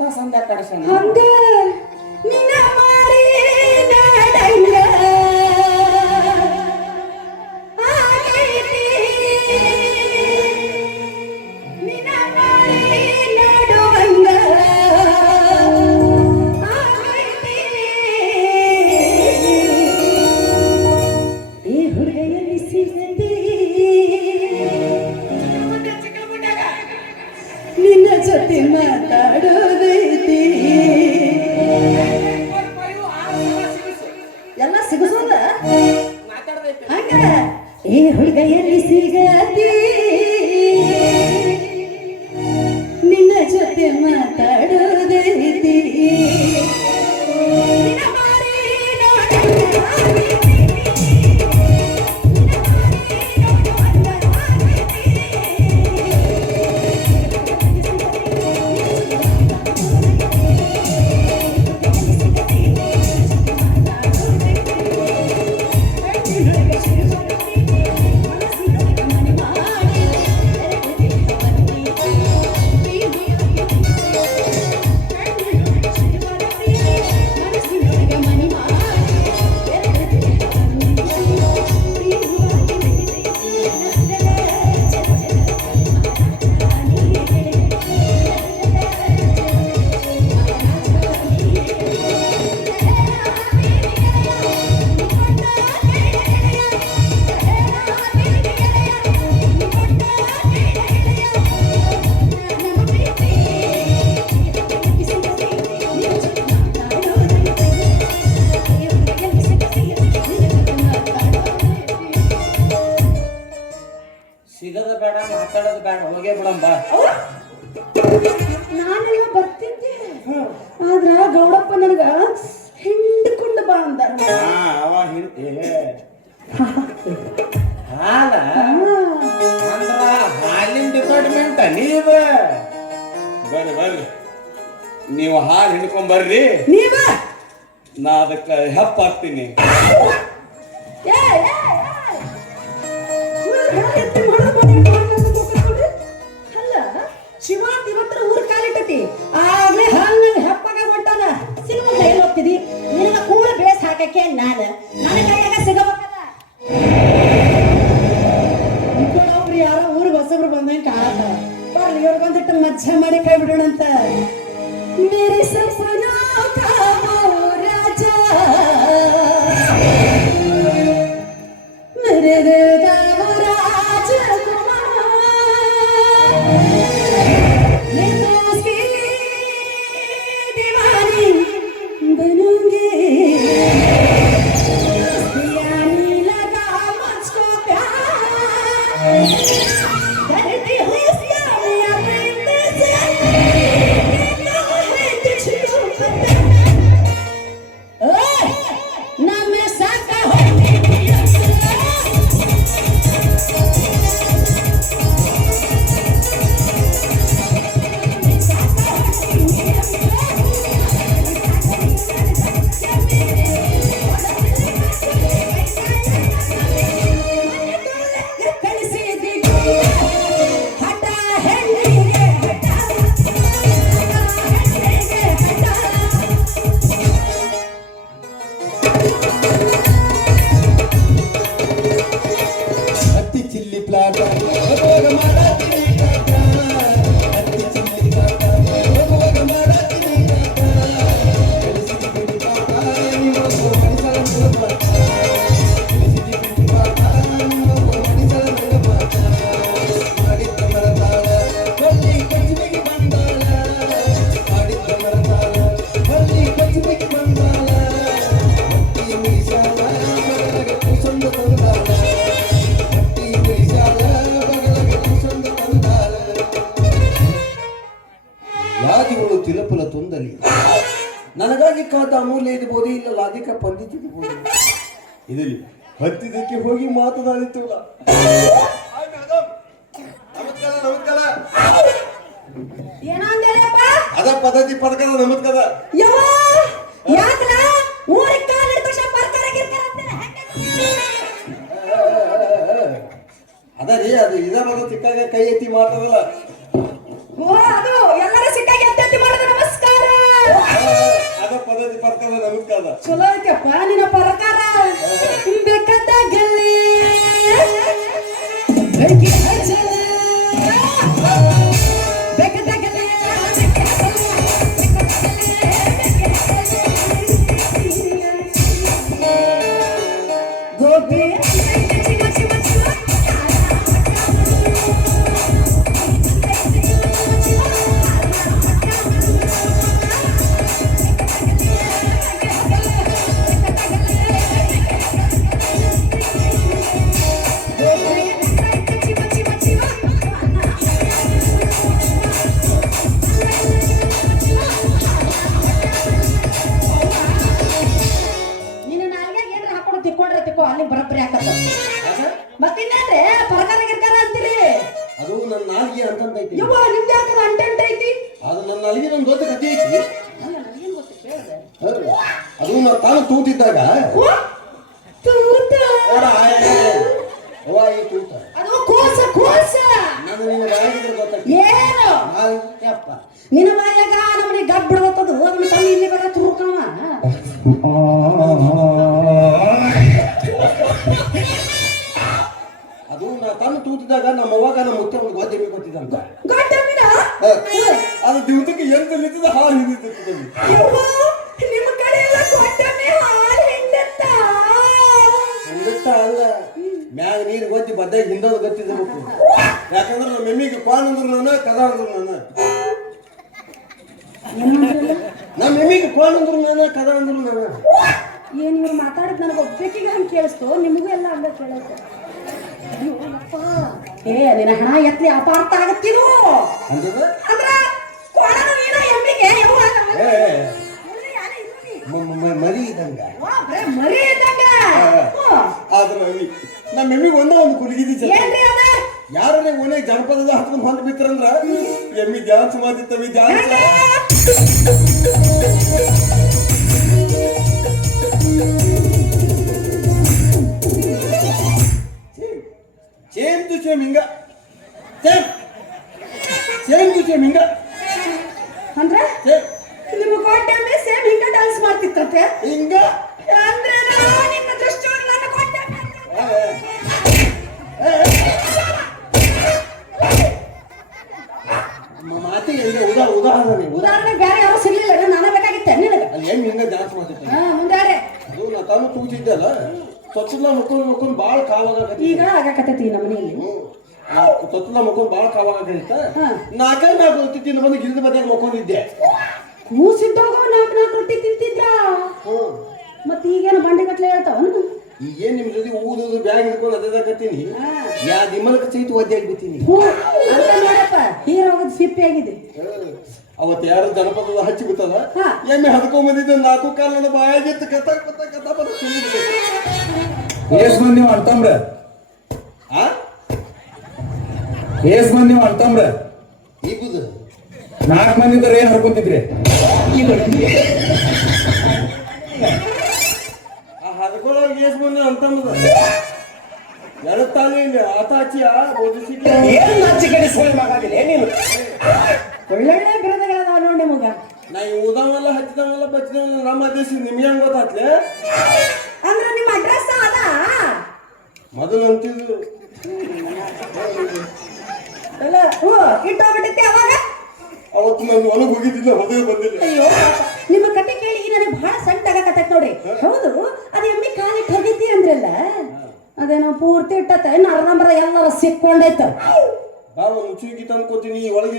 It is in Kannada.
ಸುತ್ತ ಸಂದ ಕಡಸನ ಹಂಗ ನಿನ್ನ ಮಾರಿ ನಾಡಂಗ ಆಗೈತಿ ನಿನ್ನ ಮಾರಿ ನಾಡುವಂಗ ಆಗೈತಿ ಈ ಹುಡುಗಿಯಲ್ಲಿ ಸಿಗತಿ ನಿನ್ನ ಜೊತೆ ಮಾತಾಡೋದೈತಿ ಎಲ್ಲ ಸಿಗಸೋದ ಹಂಗ ಈ ಹುಡುಗಿಯಲ್ಲಿ ಸಿಗತಿ ನಿನ್ನ ಜೊತೆ ಮಾತಾಡೋದೈತಿ ನಿನ್ನ ಮಾರಿ ಸಿಗದ ಬೇಡ ಮಾತಾಡೋದು ಬೇಡ ಹೋಗೇ ಬಿಡಂಬ ನಾನೆಲ್ಲ ಬರ್ತಿದ್ದೆ ಆದ್ರ ಗೌಡಪ್ಪ ನನಗ ಹಿಂಡ್ಕೊಂಡು ಬಾ ಅಂದಾರ ಅವ ಹಾಲ ಅಂದ್ರ ಹಾಲಿನ ಡಿಪಾರ್ಟ್ಮೆಂಟ್ ನೀವ ಬರ್ರಿ ಬರ್ರಿ ನೀವು ಹಾಲು ಹಿಡ್ಕೊಂಡ್ ಬರ್ರಿ ನೀವ ನಾ ಅದಕ್ಕೆ ಹೆಪ್ಪ ಹಾಕ್ತೀನಿ ಅಲ್ಲ ಶಿವ ಇವತ್ತರ ಊರ್ ಕಾಲಿಟ್ಟತಿ ಆಗ್ಲೇ ಹಂಗ ಹೆಪ್ಪಾಗ ಹೊಂಟಾನ ಸಿನಿಮಾ ಕೈ ಹೋಗ್ತಿದಿ ನಿನಗ ಕೂಡ ಬೇಸ್ ಹಾಕಕ್ಕೆ ನಾನು ನನ್ನ ಕೈಯಾಗ ಸಿಗಬೇಕಲ್ಲ ಇಬ್ಬರೊಬ್ರು ಯಾರೋ ಊರಿಗೆ ಹೊಸಬ್ರು ಬಂದಂಗೆ ಕಾಣತ್ತ ಬರ್ಲಿ ಇವ್ರಿಗೆ ಒಂದಿಟ್ಟು ಮಜ್ಜಾ ಮಾಡಿ ಕೈ ಬಿಡೋಣಂತ ಮೇರೆ ಸಪನಾ ಕಾ ರಾಜ मेरे राजकुमार मैं तो उसकी दीवानी बनूंगी पियानी लगा मुझको प्यार करती हूँ सामिया प्रीत से कहता है तुझको पता ओए ना मैं साका हूँ ತಿಲಪುಲ ತುಂದಲಿ ನನಗಾಗಿ ಕಾದ ಅಮೂಲ್ಯ ಇರಬಹುದು ಇಲ್ಲ ಲಾದಿಕ ಪಂದಿತಿರಬಹುದು ಇದರಲ್ಲಿ ಹತ್ತಿದಕ್ಕೆ ಹೋಗಿ ಮಾತನಾಡಿತು ಏನಂದೇಳಪ್ಪ ಅದ ಪದ್ಧತಿ ಪದಕದ ನಮತ್ಕದ ಯವ್ವ ಯಾಕಲ ಊರಿಗೆ ಕಾಲಿಡ ತಕ್ಷಣ ಬರ್ತಾರ ಅದ ರೀ ಅದು ಇದ ಬರೋ ಸಿಕ್ಕಾಗ ಕೈ ಎತ್ತಿ ಮಾಡ್ತದಲ್ಲ ಓ ಅದು ಎಲ್ಲರ ಸಿಕ್ಕಾಗ ಎತ್ತಿ ಮಾಡೋದು ನಮಸ್ಕಾರ ತಾನು ತೂತಿದ್ದಾಗ ಓ, ತೂತ. ನೋಡ, ಅವ್ವ ಈ ತೂತ ಅದು ಕೋಸ ಕೋಸ. ನಾನು ನಿನ್ನ ಬಾಯಿಗಿದ್ರೆ ಗೊತ್ತಾಗ್ತದೆ. ಏನು ಯಪ್ಪ ನಿನ್ನ ಬಾಯಾಗ ನಮ್ಮನೆ ಗಬ್ ಬಿಡ್ಬೇಕದು ಅದನ್ನ ತಂದು ಇಲ್ಲಿ ಬರ ತುರುಕವ. ಅದು ನಾ ತಾನು ತೂತಿದ್ದಾಗ ನಮ್ಮ ಅವ್ವಾಗ ನಮ್ಮ ಮುತ್ತೆ ಒಂದು ಗೋಧಿ ಕೊಟ್ಟಿದ್ದಂತ. ಗಡ್ಡಮಿನ ಅದು ದಿವಸಕ್ಕೆ ಎಂತ ನಿಂತಿದ್ದ ಹಾಲು ಹಿಂದಿತ್ತು. ನಿಮ್ಮ ಕಡೆ ಎಲ್ಲ ಗಡ್ಡಮಿ ಹಾಲು ಹಿಂಡತ್ತ. ಹಿಂದತ್ತ ಅಲ್ಲ, ಮ್ಯಾಗ ನೀರು ಗೊತ್ತಿ ಬದ್ದಾಗ ಹಿಂದೋದು ಗೊತ್ತಿದ್ಬೇಕು. ಯಾಕಂದ್ರೆ ನಮ್ಮ ಎಮ್ಮಿಗೆ ಕ್ವಾನ್ ಅಂದ್ರು ನಾನು, ಕದ ಅಂದ್ರು ನಾನು. ನಮ್ಮ ಎಮ್ಮಿಗೆ ಕ್ವಾನ್ ಅಂದ್ರು ನಾನು, ಕದ ಅಂದ್ರು ನಾನು. ಏನ್ ಇವ್ರು ಮಾತಾಡಿದ್ ನನಗೆ ಒಬ್ಬಾಕಿಗೆ ಹಂಗೆ ಕೇಳಿಸ್ತು, ನಿಮಗೂ ಎಲ್ಲ ಹಂಗ ಕೇಳತ್ತೆ. ಏ ನಿನ್ನ ಹಣ ಎತ್ಲಿ ಅಪಾರ್ಥ ಆಗತ್ತಿರು ಅಂತದ ಅಂದ್ರ ಕೊಡನು ನೀನ ಎಮ್ಮಿಗೆ ಮರಿ ಇದ್ದಂಗ. ಮರಿ ಇದ್ದಂಗ. ಆದ್ರೆ ನಮ್ಮ ಎಮ್ಮಿಗೆ ಒಂದೇ ಒಂದು ಕುಲಗಿದಿ ಏನ್ರಿ ಅದ? ಯಾರೇ ಒಳ್ಳೆ ಜನಪದದ ಹತ್ಕೊಂಡು ಹೊಂದ್ ಬಿತ್ತರಂದ್ರ ಎಮ್ಮಿ ಡ್ಯಾನ್ಸ್ ಮಾಡ್ತಿತ್ತವಿ ಡ್ಯಾನ್ಸ್. ಸೇಮ್ ಟು ಸೇಮ್ ಹಿಂಗ, ಸೇಮ್ ಟು ಸೇಮ್ ಹಿಂಗ ಅಂದ್ರೆ ನಿಮ್ಮ ಕೊಟ್ಟೆ ಸೇಮ್ ಹಿಂಗ ಡ್ಯಾನ್ಸ್ ಮಾಡ್ತಿತ್ತಂತೆ ಹಿಂಗ. ಅಂದ್ರೆ ನಿನ್ನ ದೃಷ್ಟಿ ನನ್ನ ಕೊಟ್ಟೆ ಮಾತಿಗೆ ಉದಾಹರಣೆ ಉದಾಹರಣೆ ಬೇರೆ ಯಾರು ಸಿಗ್ಲಿಲ್ಲ, ನಾನು ಬೇಕಾಗಿತ್ತೆ ನಿನಗೆ. ಅಲ್ಲಿ ಹೆಂಗ್ ಹಿಂಗ ಡ್ಯಾನ್ಸ್ ಮಾಡ್ತಿತ್ತ. ಮುಂದಾಡೆ ಅದು ನಾ ತಾನು ತೂತಿದ್ದಲ್ಲ, ತೊತ್ತಲ ಮುಕ್ಕೊಂಡು ಬಾಳ ಕಾವಾಗತ್ತೆ. ಈಗ ಆಗಕತ್ತೈತಿ ನಮ್ಮ ಮನೆಯಲ್ಲಿ. ತೊತ್ತಲ ಮುಕ್ಕೊಂಡು ಬಾಳ ಕಾವಾಗತ್ತ. ನಾಲ್ಕೇ ನಾಲ್ಕು ರೊಟ್ಟಿ ತಿಂದು ಬಂದು ಗಿರಿದ ಬದಿಯಾಗ ಮಕ್ಕೊಂಡಿದ್ದೆ. ಕೂಸಿದ್ದಾಗ ನಾಲ್ಕು ರೊಟ್ಟಿ ತಿಂತಿದ್ರ. ಮತ್ತ ಈಗೇನು ಬಂಡಿ ಗಟ್ಲೆ ಹೇಳ್ತಾವ. ಈಗೇನ್ ನಿಮ್ ಜೊತೆ ಊದೋದು ಬ್ಯಾಗ್ ಹಿಡ್ಕೊಂಡು ಅದೇದಾಕತ್ತೀನಿ. ಯಾ ನಿಮ್ಮಲಕ್ಕೆ ಸಹಿತ ಒದ್ದೆ ಆಗ್ಬಿತ್ತೀನಿ. ನೋಡಪ್ಪ ಹೀರೋಗದ್ ಸಿಪ್ಪಿ ಆಗಿದೆ. ಅವತ್ತು ಯಾರು ಜನಪದದ ಹಚ್ಚಿ ಬಿತ್ತದ ಎಮ್ಮೆ ಹದ್ಕೊಂಡ್ ಬಂದಿದ್ದ ನಾಲ್ಕು ಕಾಲ ಬಾಯಾಗಿತ್ತು ಕಥ ಕಥ ಕಥ ಬದ ಏಸ್ ಮಂದಿ ನೀವು ಅಂತಂಬ್ರ ಏಸ್ ಮಂದಿ ನೀವು ಅಂತಂಬ್ರ ಈಗುದು 4 ಮಂದಿ ಇದ್ರೆ ಏನ್ ಹರ್ಕೊಂತಿದ್ರಿ? ಹದ್ಕೊಳ್ಳೋರ್ಗೆ ಏಸ್ ಮಂದಿ ಅಂತಂಬುದ ಎಳತ್ತಾನೆ ಆತ ಹಚ್ಚಿಯ ಬೋಧಿಸಿ ಒಳ್ಳೊಳ್ಳೆ ಬಿರುದುಗಳದಾವ ನೋಡಿ ನಿಮಗ. ನಾ ಈ ಉದಮೆಲ್ಲ ಹಚ್ಚಿದವಲ್ಲ ಬಚ್ಚಿದವಲ್ಲ ನಮ್ಮ ದೇಶ ನಿಮ್ಗೆ ಹೆಂಗ್ ಗೊತ್ತಾತ್ಲೆ? ಅಂದ್ರೆ ನಿಮ್ಮ ಅಡ್ರೆಸ್ ಅದ ಮೊದಲು ಅಂತಿದ್ರು ಅಲ್ಲ. ಇಟ್ಟೋಗ್ಬಿಟ್ಟೈತಿ ಅವಾಗ. ಅವತ್ತು ನಾನು ಒಳಗೆ ಹೋಗಿದ್ದಿಲ್ಲ, ಹೊರಗೆ ಬಂದಿಲ್ಲ. ಅಯ್ಯೋ ನಿಮ್ಮ ಕತೆ ಕೇಳಿ ನನಗೆ ಬಹಳ ಸಣ್ಣ ತಗಕತ್ತೈತಿ ನೋಡ್ರಿ. ಹೌದು, ಅದು ಎಮ್ಮಿ ಕಾಲಿಟ್ಟು ಹೋಗಿದ್ದಿ ಅಂದ್ರಲ್ಲ, ಅದೇನೋ ಪೂರ್ತಿ ಇಟ್ಟತ್ತ ಇನ್ನು ಅರ್ಧಂಬರ್ಧ ಎಲ್ಲಾರ ಸಿಕ್ಕೊಂಡೈತ. ಬಾವ ಮುಚ್ಚುಗಿ ತಂದ್ಕೊತೀನಿ ಒಳಗೆ